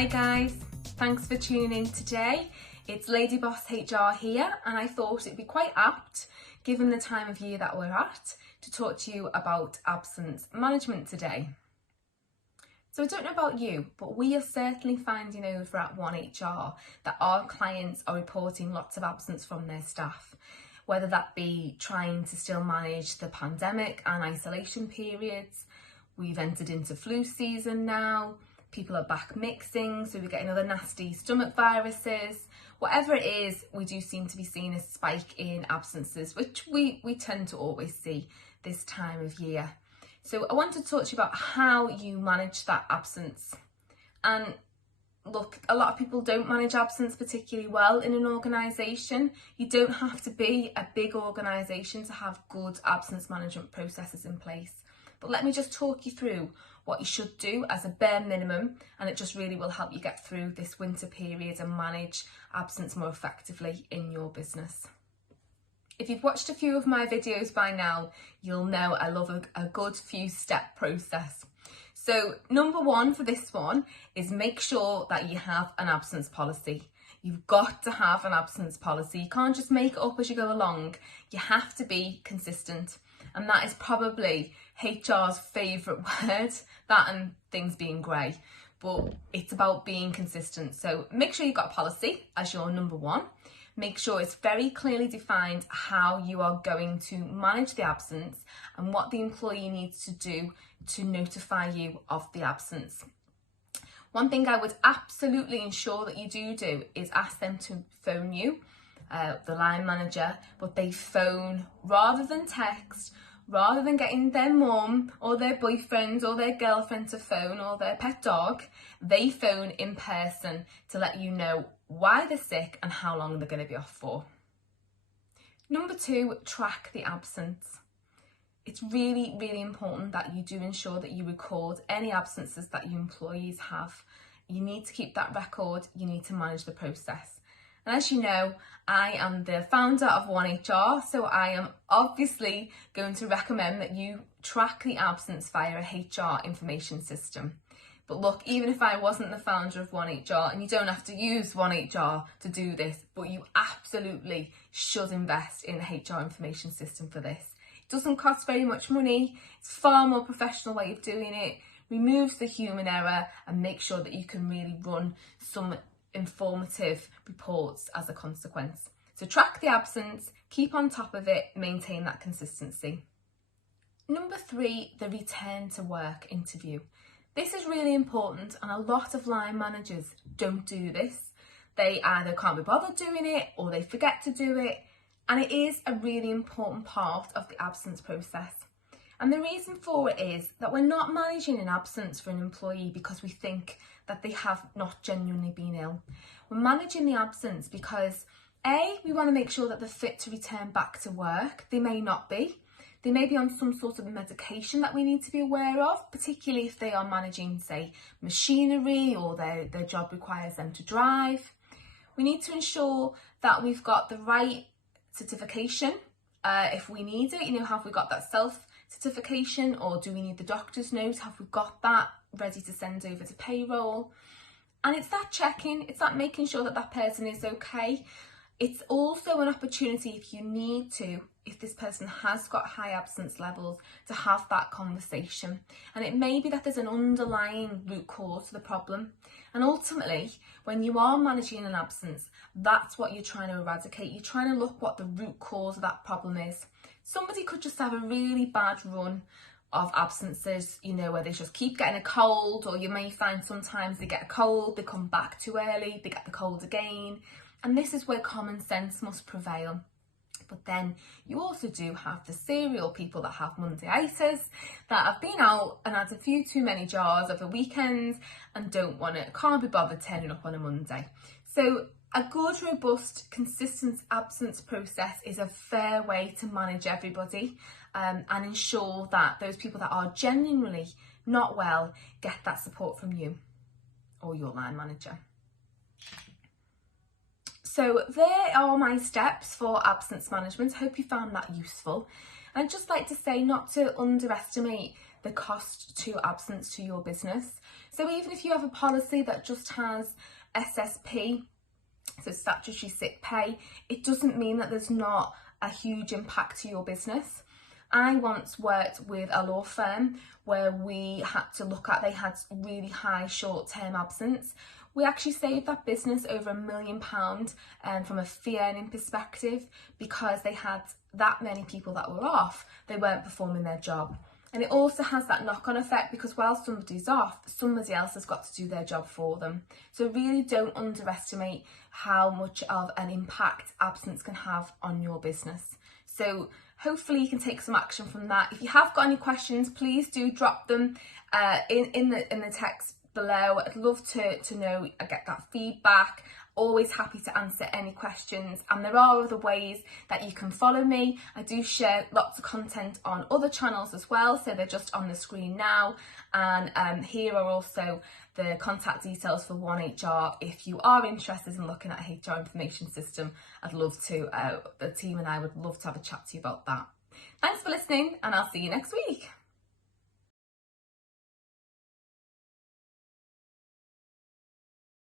Hi guys, thanks for tuning in today. It's Lady Boss HR here, and I thought it'd be quite apt, given the time of year that we're at, to talk to you about absence management today. So I don't know about you, but we are certainly finding over at 1HR that our clients are reporting lots of absence from their staff, whether that be trying to still manage the pandemic and isolation periods. We've entered into flu season now. People are back mixing, so we're getting other nasty stomach viruses. Whatever it is, we do seem to be seeing a spike in absences, which we tend to always see this time of year. So I want to talk to you about how you manage that absence. And look, a lot of people don't manage absence particularly well in an organisation. You don't have to be a big organisation to have good absence management processes in place. But let me just talk you through what you should do as a bare minimum, and it just really will help you get through this winter period and manage absence more effectively in your business. If you've watched a few of my videos by now, you'll know I love a good few step process. So number one for this one is make sure that you have an absence policy. You've got to have an absence policy. You can't just make it up as you go along. You have to be consistent. And that is probably HR's favourite word, that and things being grey. But it's about being consistent. So make sure you've got a policy as your number one. Make sure it's very clearly defined how you are going to manage the absence and what the employee needs to do to notify you of the absence. One thing I would absolutely ensure that you do is ask them to phone you, the line manager, but they phone rather than text, rather than getting their mum or their boyfriend or their girlfriend to phone or their pet dog. They phone in person to let you know why they're sick and how long they're going to be off for. Number two, track the absence. It's really, really important that you do ensure that you record any absences that your employees have. You need to keep that record. You need to manage the process. And as you know, I am the founder of 1HR, so I am obviously going to recommend that you track the absence via a HR information system. But look, even if I wasn't the founder of 1HR, and you don't have to use 1HR to do this, but you absolutely should invest in a HR information system for this. It doesn't cost very much money. It's a far more professional way of doing it. Removes the human error and makes sure that you can really run some informative reports as a consequence. So track the absence, keep on top of it, maintain that consistency. Number three, the return to work interview. This is really important, and a lot of line managers don't do this. They either can't be bothered doing it or they forget to do it, and it is a really important part of the absence process. And the reason for it is that we're not managing an absence for an employee because we think that they have not genuinely been ill. We're managing the absence because A, we want to make sure that they're fit to return back to work. They may not be. They may be on some sort of medication that we need to be aware of, particularly if they are managing, say, machinery or their job requires them to drive. We need to ensure that we've got the right certification if we need it. Have we got that self-certification, or do we need the doctor's note? Have we got that ready to send over to payroll? And it's that checking, it's that making sure that that person is okay. It's also an opportunity, if you need to, if this person has got high absence levels, to have that conversation. And it may be that there's an underlying root cause to the problem. And ultimately, when you are managing an absence, that's what you're trying to eradicate. You're trying to look what the root cause of that problem is. Somebody could just have a really bad run of absences, where they just keep getting a cold, or you may find sometimes they get a cold, they come back too early, they get the cold again. And this is where common sense must prevail. But then you also do have the serial people that have Mondayitis, that have been out and had a few too many jars over weekends and can't be bothered turning up on a Monday. So a good, robust, consistent absence process is a fair way to manage everybody and ensure that those people that are genuinely not well get that support from you or your line manager. So there are my steps for absence management. I hope you found that useful. I'd just like to say not to underestimate the cost to absence to your business. So even if you have a policy that just has SSP, so statutory sick pay, it doesn't mean that there's not a huge impact to your business. I once worked with a law firm where we had to look at, they had really high short-term absence. We actually saved that business over £1 million from a fee earning perspective, because they had that many people that were off, they weren't performing their job. And it also has that knock-on effect, because while somebody's off, somebody else has got to do their job for them. So really don't underestimate how much of an impact absence can have on your business. So hopefully you can take some action from that. If you have got any questions, please do drop them in the text below. I'd love to know, get that feedback. Always happy to answer any questions, and there are other ways that you can follow me. I do share lots of content on other channels as well, so they're just on the screen now, and here are also the contact details for 1HR if you are interested in looking at a HR information system. I'd love to, the team and I would love to have a chat to you about that. Thanks for listening, and I'll see you next week.